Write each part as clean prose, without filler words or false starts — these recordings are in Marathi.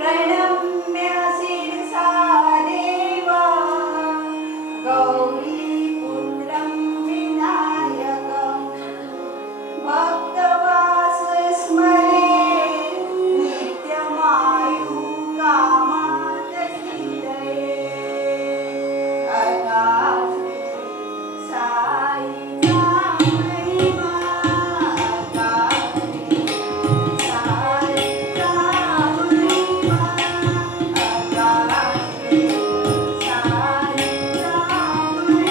प्रणम्य शिरसा देवा गौरीपुत्रं विनायकं भक्तवासस्मरे नित्यमायुकामार्थसिद्धये अगाधे साईचा महिमा अगाधे साईचा महिमा अगाधे साईचा महिमा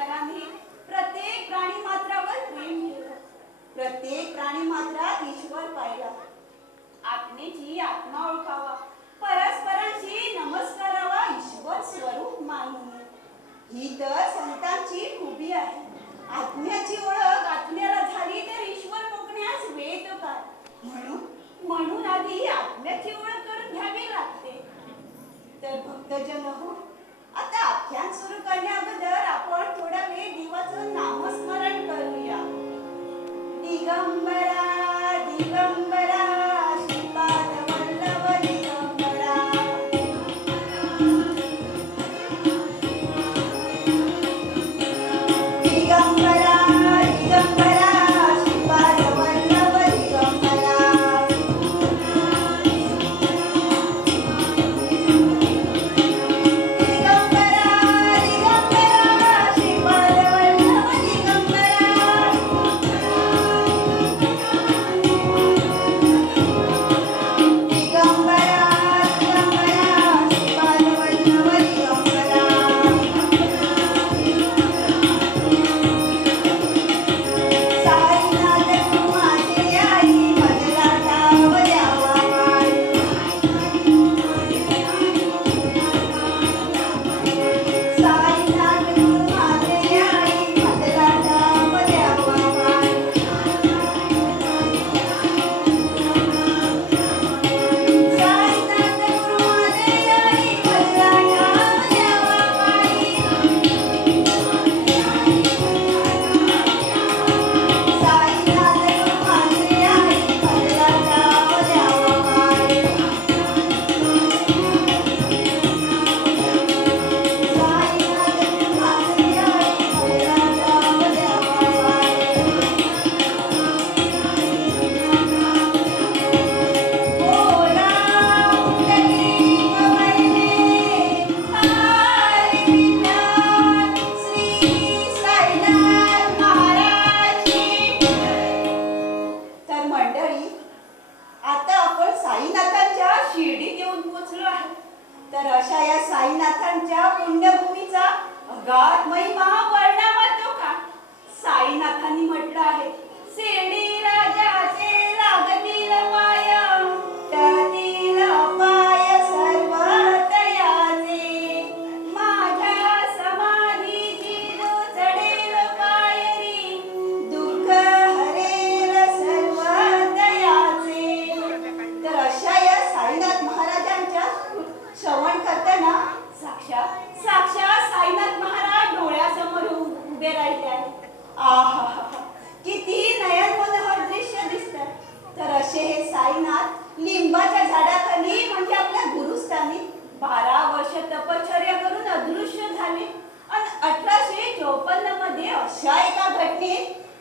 राम ही तर संतांची खूबी आहे. आत्म्याची ओळख आत्म्याला झाली तर ईश्वर मुकण्यास वेद काय. म्हणून आधी आत्म्याची ओळख करून घ्यावी लागते. तर भक्तजन हो, आता आख्यान सुरू करण्याअगोदर आपण थोडा वेळ देवाचं नामस्मरण करूया. दिगंबरा दिगंबरा श्रीपाद वल्लभ दिगंबरा. दिगंबरा दिगंबरा श्रीपाद वल्लभ दिगंबरा. दिगंबरा दिगंबरा श्रीपाद वल्लभ दिगंबरा.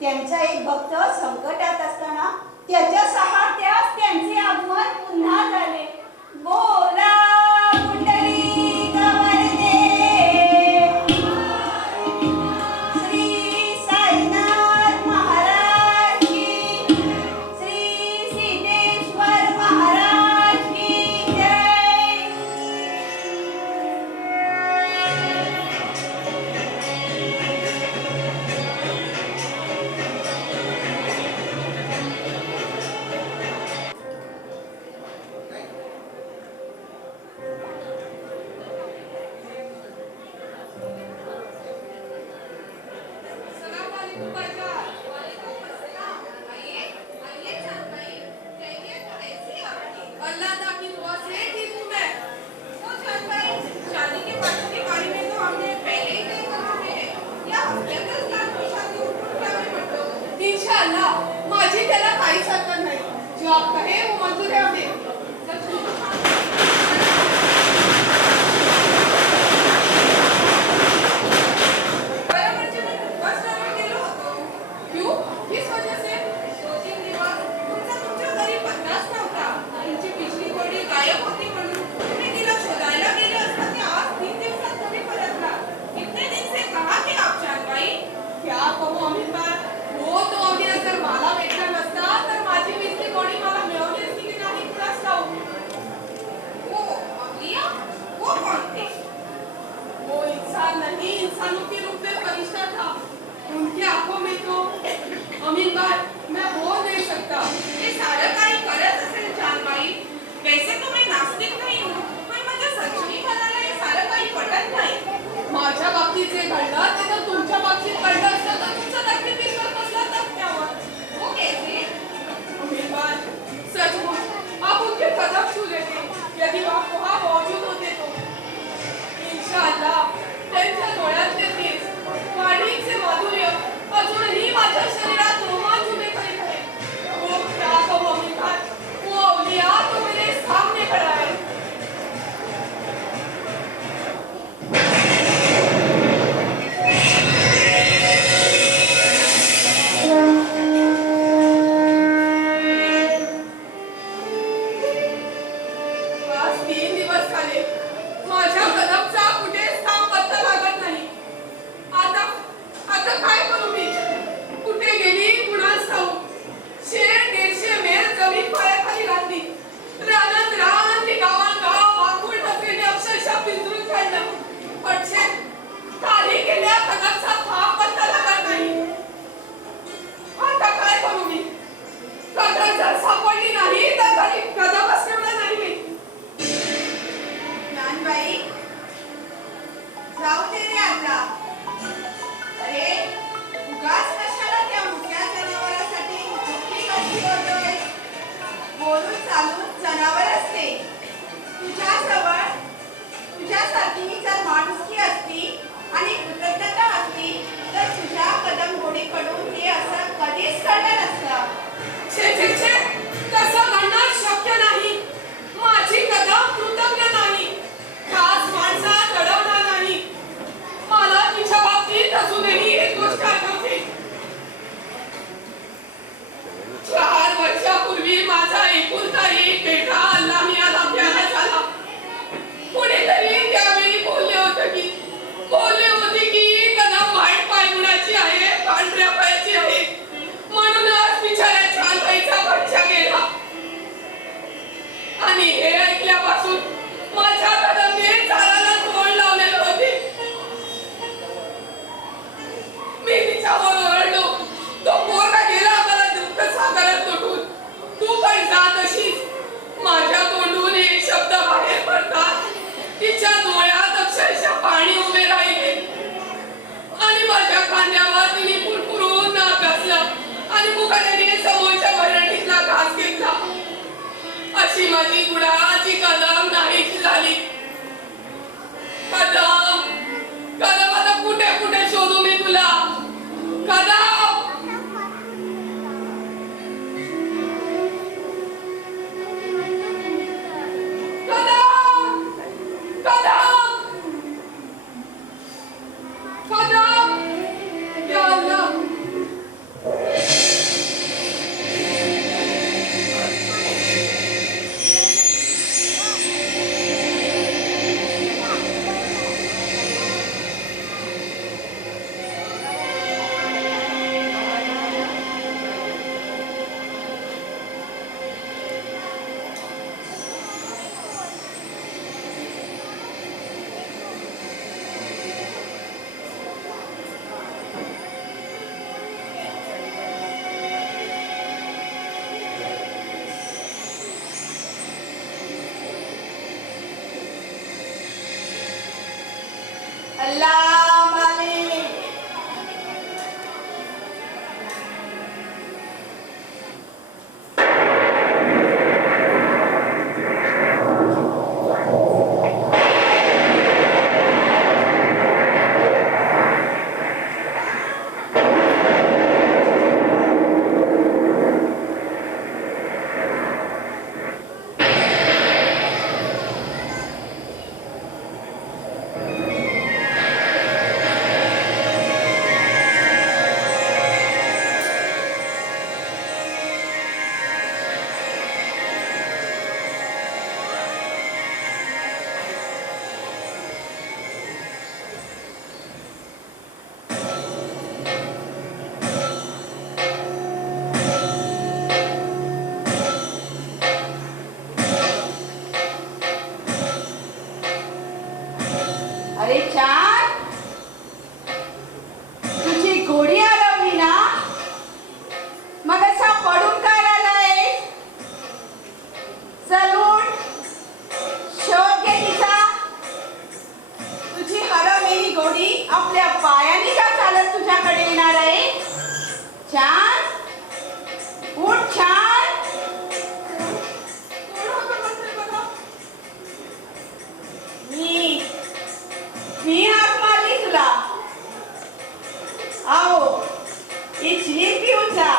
त्यांचा एक भक्त संकटात असताना त्याच्या सहाय्यास त्यांचे आगमन पुन्हा झाले. बोला पुंडलिक वरदे श्री साईनाथ महाराज की, श्री सिद्धेश्वर महाराज की जय. माझी त्याला काहीच हरकत नाही. जो आप कहे वो मंजूर है हमें. मला भेटला नसता तर माझी बिजली कोणी मला मिळवली असती की नाही तुला चालू जनावर असते. तुझ्याजवळ तुझ्यासारखी जर माणुसकी असती आणि कृतज्ञता असती तर तुझ्या कदमघोडीकडून हे असं कधीच घडलं नसतं. छे छे छे, तसं घडणं शक्य नाही. माझी कदम कृतज्ञ नाही, खास माणसात अडवणार नाही. मला तिच्या बाबतीत अजूनही एक गोष्ट आठवते. 4 वर्षापूर्वी माझा एकुलता एक बेटा अल्लामियाला प्यारा झाला. कोणीतरी त्यावेळी बोलले होते की कदम वाईट पायगुणाची आहे, पांढऱ्या पायाची आहे. म्हणूनच बिचाऱ्या छान बाईचा बच्चा गेला. आणि हे ऐकल्यापासून माझ्या कदमने चालायला तोंड लावलेलं होते. मी तिच्यावर ओरडलो. तो पोरगा गेला मला दुःख सागरात लोटून. तू पण जा तशीच. माझ्या तोंडून एक शब्द बाहेर पडतात तिच्या डोळ्यात अक्षरशः पाणी उभे राहिले आणि माझ्या खांद्यावर तिने पुरपुरून नाक घासलं आणि मुखाने समोरच्या वरंडीतला घास घेतला. अशी माझी गुणाची कदम नाहीशी झाली. कदम कदम आता कुठे कुठे शोधू मी तुला? कदम अल्लाह मालिक. अरे चार, तुझी घोडी हरवली ना? मग असा पडून काय आलाय? चलून शोध घे तिचा. तुझी हरवलेली घोडी आपल्या पायाने का चालत तुझ्याकडे येणार आहे? चार, उठ चार. मी हाक मारली तुला. आओ इचली पिऊचा.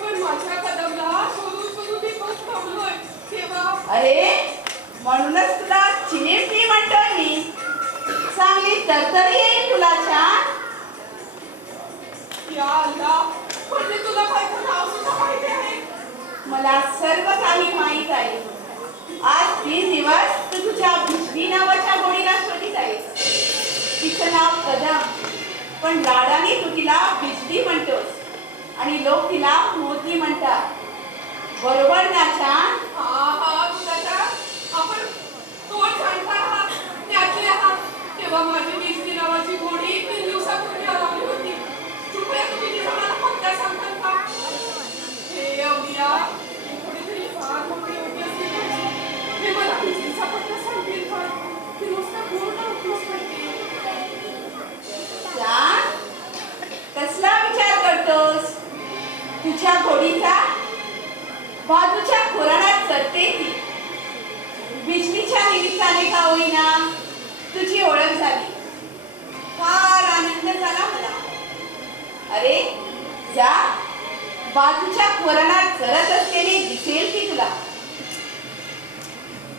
पण माझ्या कदमला शोधून शोधून मी खूप थांबलोय तेव्हा. अरे म्हणूनच तुला चिलीपी म्हणतोय मी. चांगली तरतरी येईल तुला छान. या अल्लाह, म्हणजे तुला माझं नाव सुद्धा माहिती आहे? मला सर्व काही माहित आहे. आज 20 दिवस तू तुझ्या भिजली नावाच्या घोडीला शोधित आहेस. तिचं नाव कदम, पण लाडाने तू तिला बिजली म्हणतोस आणि लोक तिला मोती म्हणतात. बरोबर ना छान? आपण तोड जाणता आहात, त्यातले आहात. तेव्हा माझी बिजली नावाची घोडी 3 दिवसापूर्वी हरवली होती. कृपया तुम्ही तिचा मला फक्त सांगता का? हे अवलिया, कोणीतरी फार मोठी योग्य असली पाहिजे. हे मला बिजलीचा पत्ता सांगतील का? ती नुसतं पूर्ण उपयोग करते. कसला विचार करतोस? तुझ्या घोडीचा बाजूच्या खुराणात चढते जा, बाजूच्या कोरणात चरत असलेली दिसेल की तुला.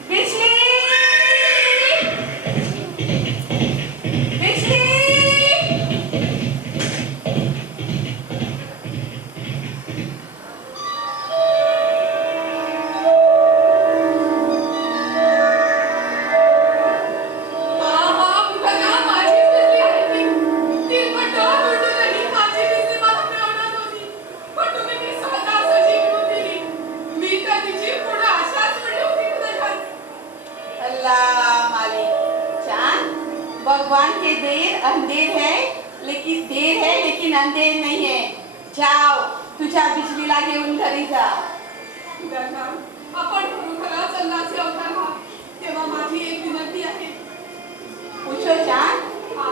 बिजली, बिजली. अल्लाह मालिक, चांद, भगवान के देर है लेकिन अंधेर नहीं है. जाओ, तुझ्या बिजलीला घेऊन घरी जा. आपण खरोखरच अल्लाचे अवतार आहात. तेव्हा माझी एक विनंती आहे. पूछो चांद. हा,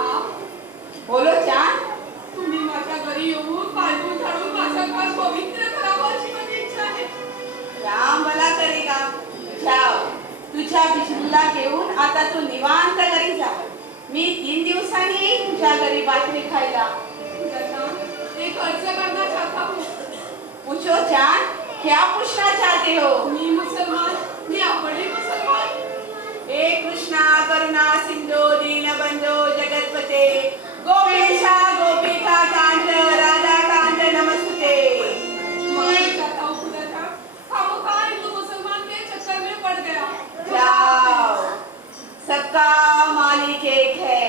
बोलो चांद. तुम्ही माझ्या घरी येऊन पायगुण झाडून माझा घर पवित्र करावा अशी माझी इच्छा आहे. राम भला करेगा. जाओ, तुझ्या बिजलीला घेऊन आता तू निवांत घरी जा. मी 3 दिवसांनी येईन तुझ्या घरी भाकरी खायला. एक अर्ज करना चाहता हूँ. पूछो चांद, क्या पूछना चाहते हो? मी मुसलमान, मी आपणही मुसलमान. हे कृष्णा करुणा सिंधू दीनबंधो जगतपते गोपेशा गोपिका कांत राधा कांत नमस्ते. मैं चाहता हूँ खुदा खामोखा हिंदू मुसलमान के चक्कर में पड़ गया. जाओ, सबका मालिक एक है.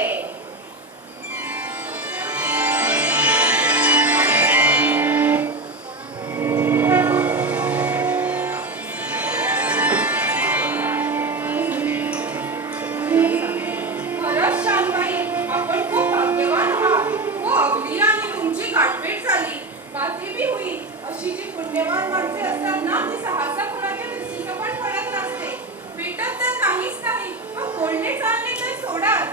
खरंच शांतबाई, आपण खूप भाग्यवान आहात. हो, अगदी आणि तुमची गाठभेट झाली. बातमी बी होईल. अशी जी पुण्यवान माणसे असतात ना, ती सहसा कोणाच्या दृष्टीला पण पडत नसते. भेटत तर नाहीच नाही, मग बोलणे चालणे तर सोडाच.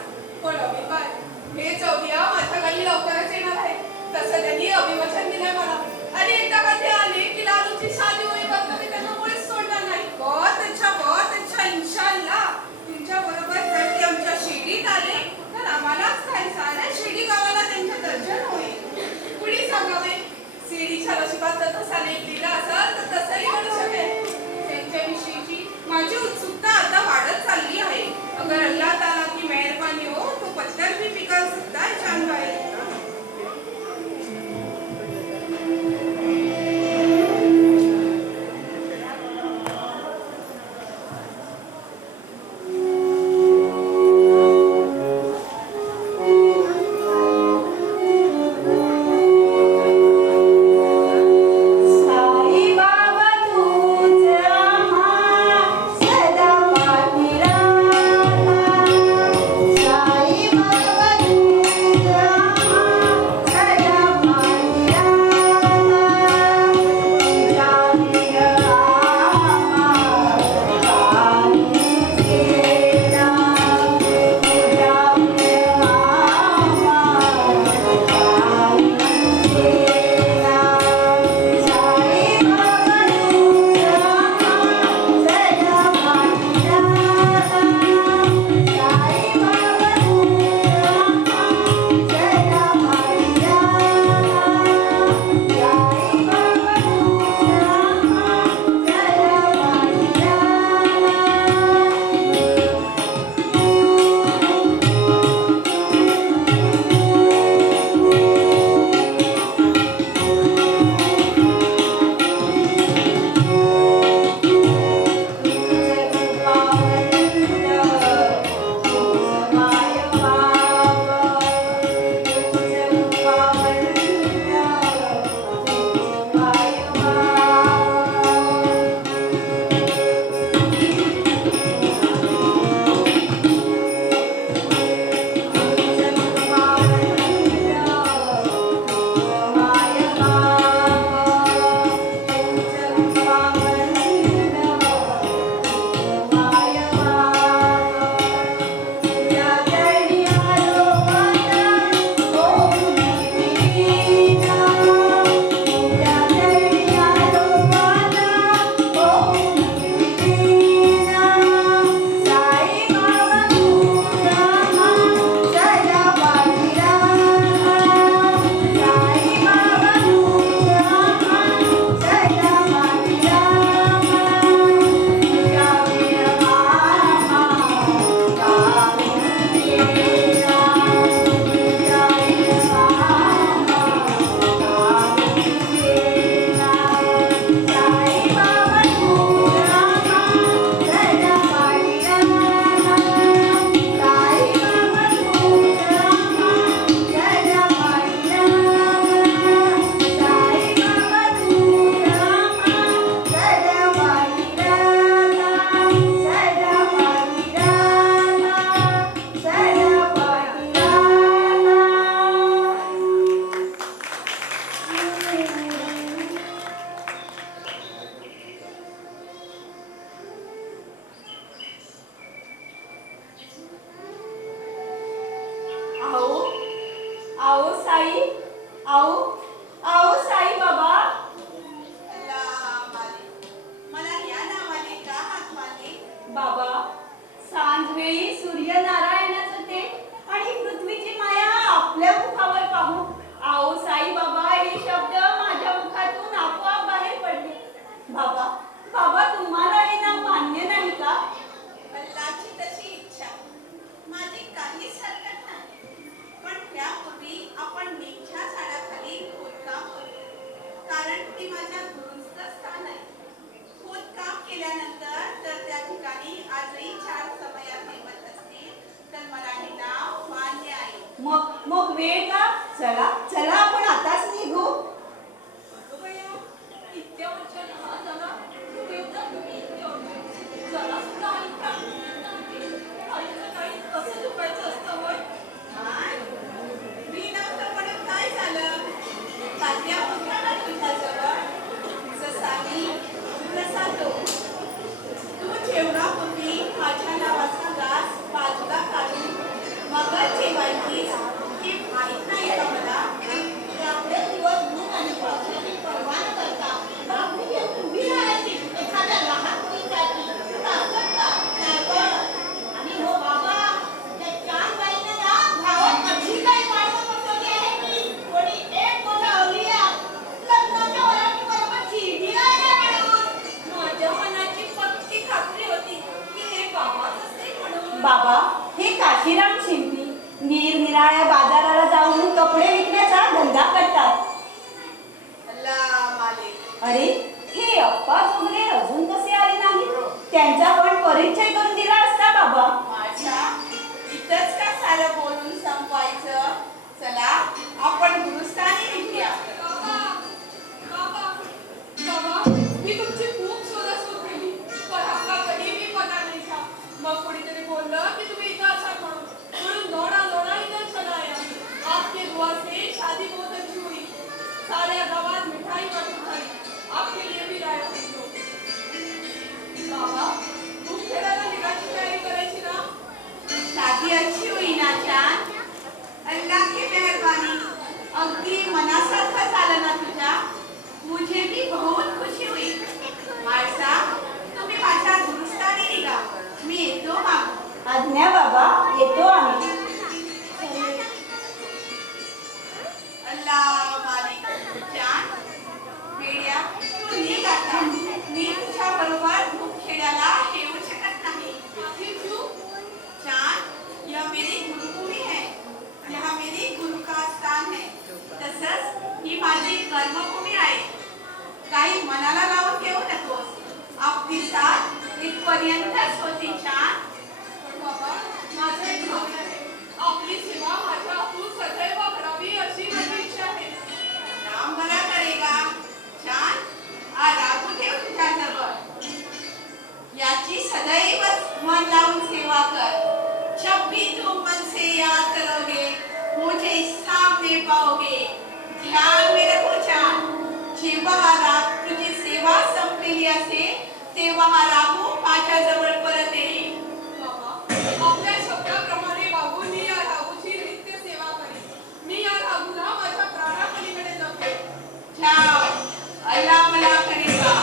साई आओ आओ साई बाबा. अल्ला मालिक, मला या नावाने का हाक मारली? बाबा सांजवेळी सूर्यनारायणाचं ते आणि पृथ्वीची माया आपल्या मुखावर पाहून आओ साई बाबा हे शब्द माझ्या मुखातून आपोआप बाहेर पडले. बाबा बाबा तुम्हाला हे नाव मान्य नाही का? अल्लाची तशी इच्छा. माझी काहीच हरकत नाही. पण त्यापूर्वी आपण नीमच्या झाडाखाली खोदकाम करू. कारण ती माझ्या गुरूंचं स्थान आहे. खोदकाम केल्यानंतर तर त्या ठिकाणी आजही 4 समयात निघत असतील तर मला हे नाव मान्य आहे. मग वेळ का? चला चला आपण आताच निघू. इतक्या वर्षात हा झाला देवता तुम्ही जरा सुद्धा आईचं काही कसं दुखायचं असतं होय? मी नव्हतं म्हणून काय झालं? तात्या होता ना तुझ्याजवळ. जसा मी तसा तो. तू जेवणापूर्वी माझ्या नावाचा घास बाजूला काढून मगच जेवायचीस हे माहीत नाही का मला? आपले दिवस ऊन आणि पावसाची पर्वा न करता बापू घेऊन उभी राहायची एखाद्या लहान मुलीसाठी ताकद का? नाही पण. आणि हो बाबा, त्या चांदबाईने ना गावात अशी काही माणसं बसवली आहे की कोणी एक मोठा अवलिया लग्नाच्या वरातीबरोबर शिर्डीला आहे म्हणून. माझ्या मनाची पक्की खात्री होती की हे बाबाच असते म्हणून. बाबा हे काशीराम शिंपी निरनिराळ्या बाजाराला जाऊन कपडे विकण्याचा धंदा करतात. अल्ला मालिक, अरे हे अप्पा जोगले अजून कसे आले नाही? त्यांचा पण परिचय करून दिला असता बाबा. माझ्या इथंच का सारं बोलून संपवायचं? चला आपण गुरुस्थानी निघूया. बाबा, मी तुमची खूप शोधाशोध केली पण आपला कधी मी पता नाही था. मग कोणीतरी बोललं की तुम्ही इथं असाल म्हणून लोड़ा इधर चला आया. आपके दुआ से शादी बहुत अच्छी हुई. सारे गावात मिठाई बटून खाई. आपके लिए भी लाया हूं तो. बाबा, तू खेळायला निघायची तयारी करायची ना? शादी अच्छी हुई ना चांद? अल्लाह की मेहरबानी. अगदी मनासारखं झालं ना तुझ्या? मुझे भी बहुत खुशी हुई. माळसा, तुम्ही माझ्या दुरुस्तानी निघा. मी येतो मागून. आज्ञा बाबा येतो आम्ही. अल्लाह मालिक. चांद, बेड्या, तू निघ आता. मी तुझ्या बरोबर मुखेड्याला येऊ शकत नाही. चांद, यह मेरी गुरुभूमी है. यहाँ मेरी गुरु का स्थान है. तसंच ही माझी कर्मभूमी आहे. काही मनाला लावून घेऊ नकोस. आपली साथ इथपर्यंतच होती चांद. बाबा, माझं एक भावना आहे. आपली सेवा माझ्या हातून सदैव करावी अशी माझी इच्छा आहे. राम भला करेगा. चांद, आज राखू ठेव तुझ्याजवळ. याची सदैव मन लावून सेवा कर. जब भी तुम मन से याद करोगे मुझे सामने पाओगे. ध्यान में रखो चांद. जेव्हा हा राग तुझी सेवा संपलेली असेल तेव्हा हा राहू माझ्याजवळ परत येईल. आपल्या शब्दाप्रमाणे वागून मी या राहूची नित्य सेवा करेन. मी या राहूला माझ्या प्राणापलीकडे जपेन. जाओ, अल्लाह मला करेगा.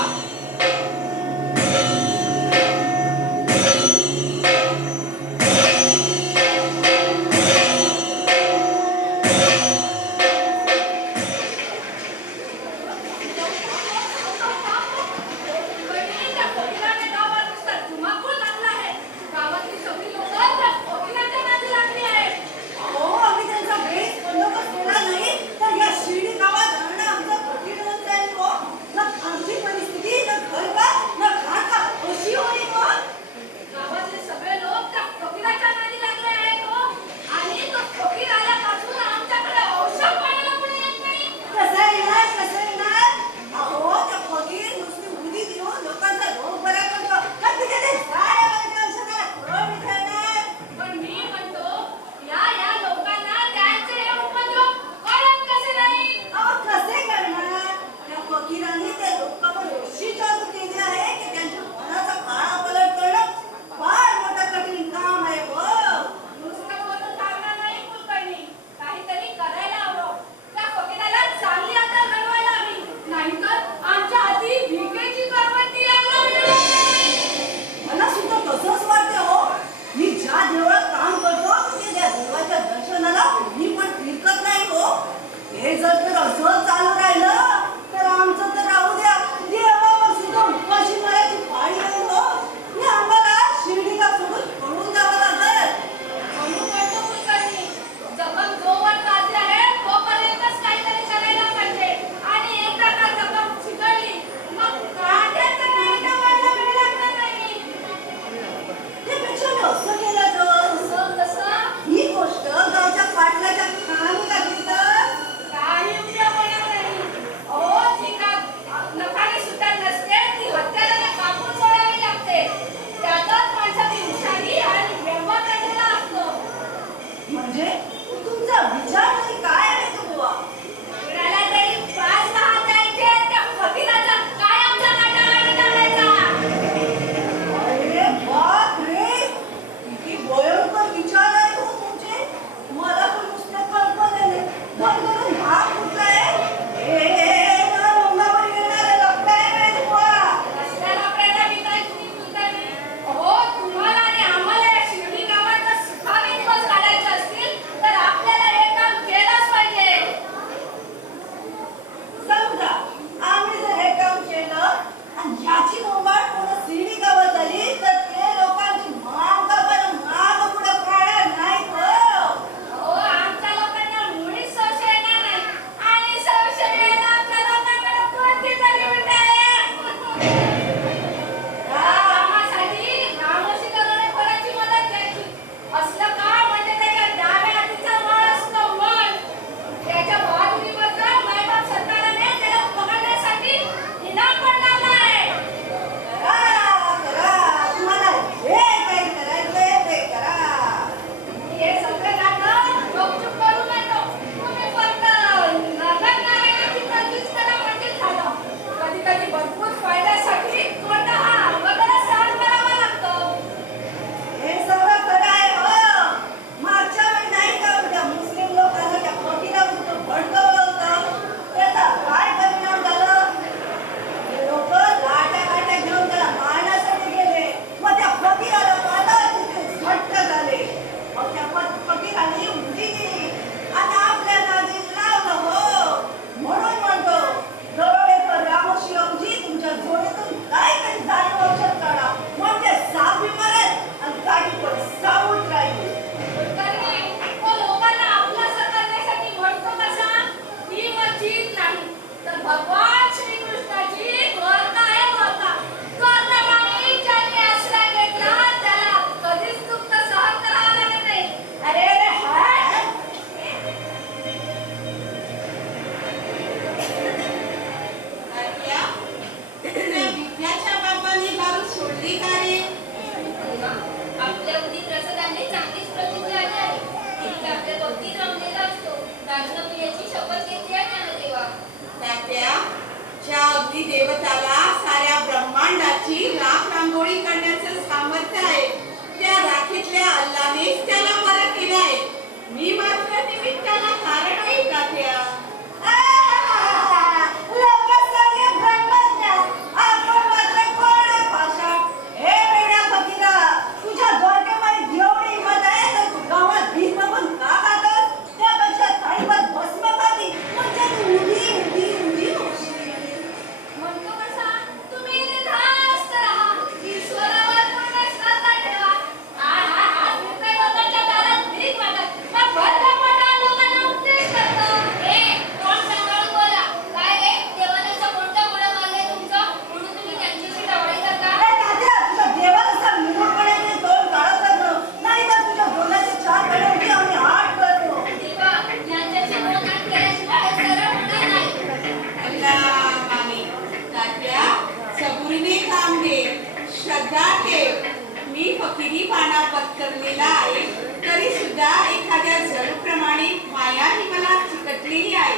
अखेरी पाना पत्करलेला आहे तरी सुद्धा एखाद्या जरूप्रमाणे माया ही मला चिकटलेली आहे.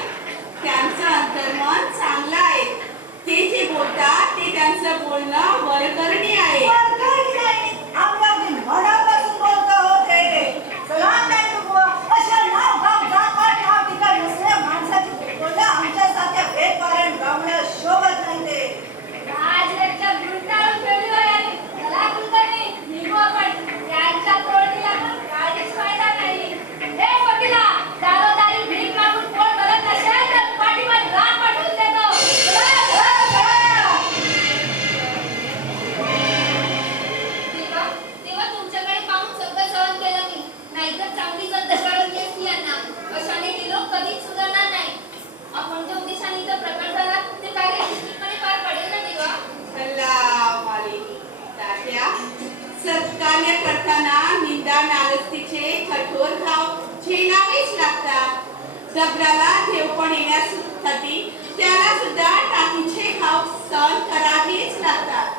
त्यांचं अंतर्मन चांगलं आहे. ते जे बोलतात ते त्यांचं बोलणं वरकरणी आहे. सत्कार्य करताना निंदा नालस्तीचे कठोर घाव झेलावेच लागतात. जबराला देवपण येण्यासाठी त्याला सुद्धा टाकीचे घाव सहन करावेच लागतात.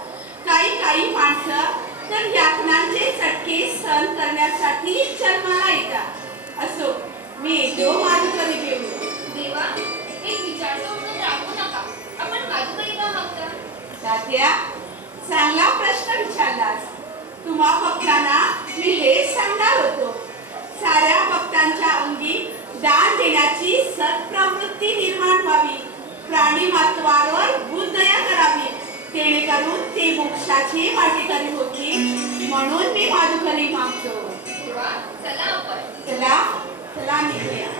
काही माणसं तर यातनांचे चटके सहन करण्यासाठी जन्माला येतात. असो, मी येतो माधुकरी घेऊन. देवा, एक विचार सोडून राहू नका. आपण माधुकरी का मागता? तात्या, चांगला प्रश्न विचारलास. तुम्हा भक्तांना मी हेच सांगणार होतो. साऱ्या भक्तांच्या अंगी दान देण्याची सत्प्रवृत्ती निर्माण व्हावी. प्राणीमात्रावर बुद्धदया करावी. जेणेकरून ते मोक्षाची वाटेकरी होतील. म्हणून मी माधुकरी मागतो. देवा, चला आपण. चला निघूया.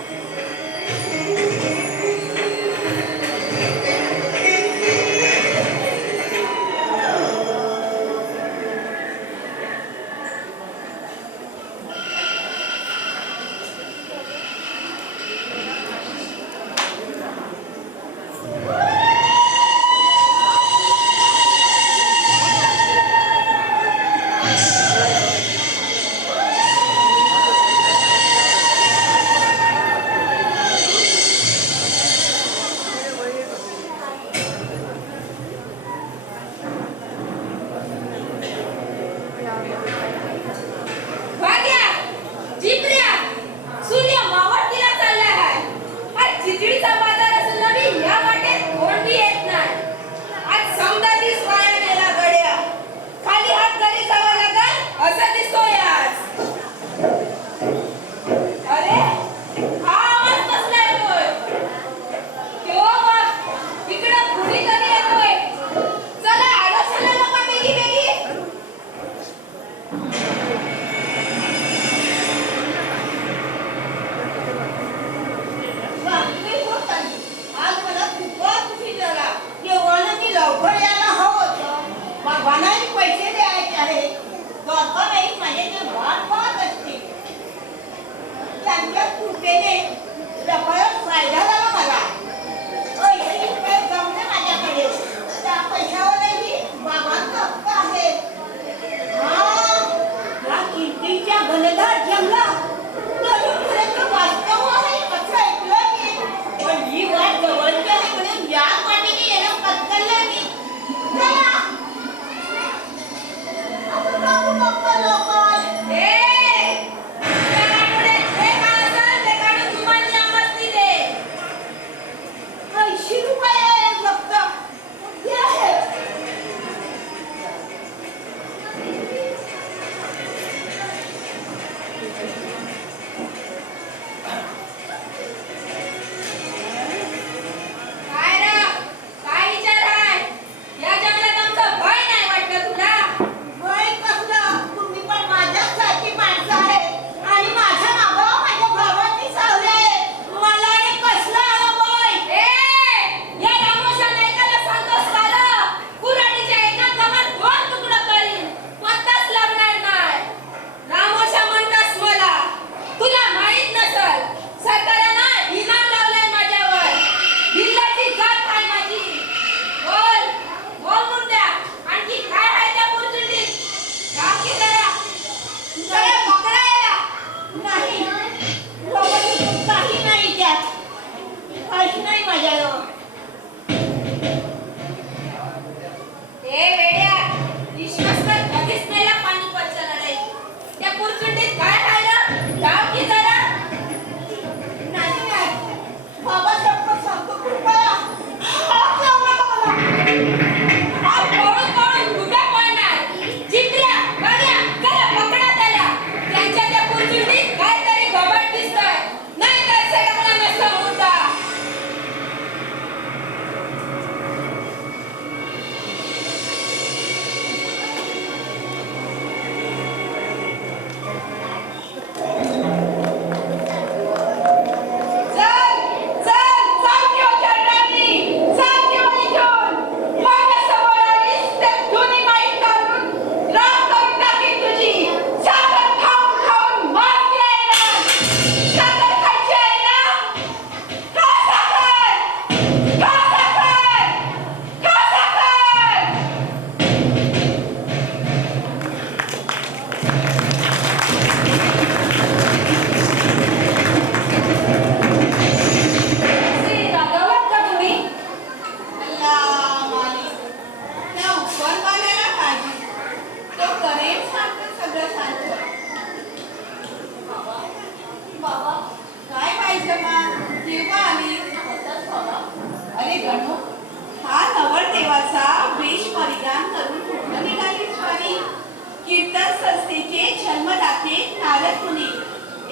कीर्तन संस्थेचे जन्मदाते नारद मुनी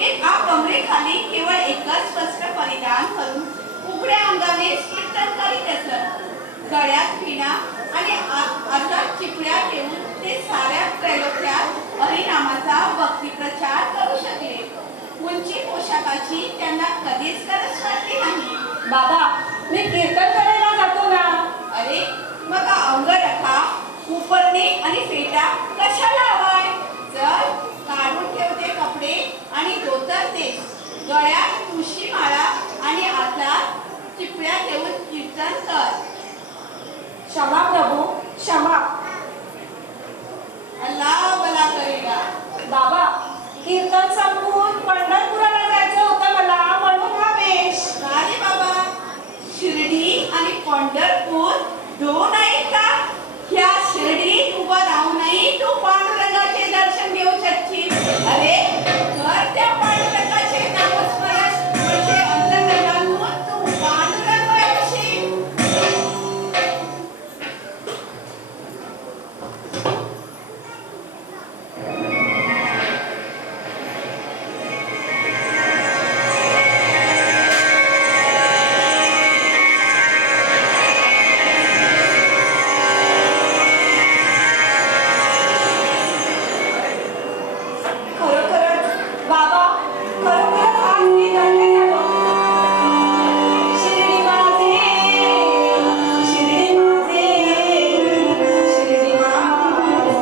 एका कमरेखाली केवळ एकच वस्त्र परिधान करून उघड्या अंगाने कीर्तन करीत असत. गळ्यात पिणा आणि हातात चिपळ्या ठेवून ते साऱ्या त्रैलोक्यात हरिनामाचा भक्ती प्रचार करू शकले. उंची पोशाखाची त्यांना कधीच गरज वाटली नाही. बाबा मी कीर्तन करायला जातो ना. अरे मग अंगरखा उपरणे आणि फेटा कशाला हवाय? चल काढून ठेवते कपडे आणि धोतर दे. गळ्यात तुळशी माळा आणि हातात चिपळ्या ठेवून कीर्तन कर. क्षमा प्रभू क्षमा. अल्लाह भला करेगा. बाबा कीर्तन संपवून पंढरपुराला जायचं होतं मला, म्हणून हा वेश. अरे बाबा शिर्डी आणि पंढरपूर दोन आहेत का? ह्या शिर्डीत उभं राहूनही तू पांडुरंगाचे दर्शन घेऊ शकशील. अरे कर त्या पांडुरंगाचे नामस्मरण, म्हणजे अंतर्गतातून तू पांडुरंग होशील. खरोखरच बाबा, खरोखरच आज मी धन्य झालो. शिर्डी माझे, शिर्डी माझे, शिर्डी माझे, शिर्डी माझे, शिर्डी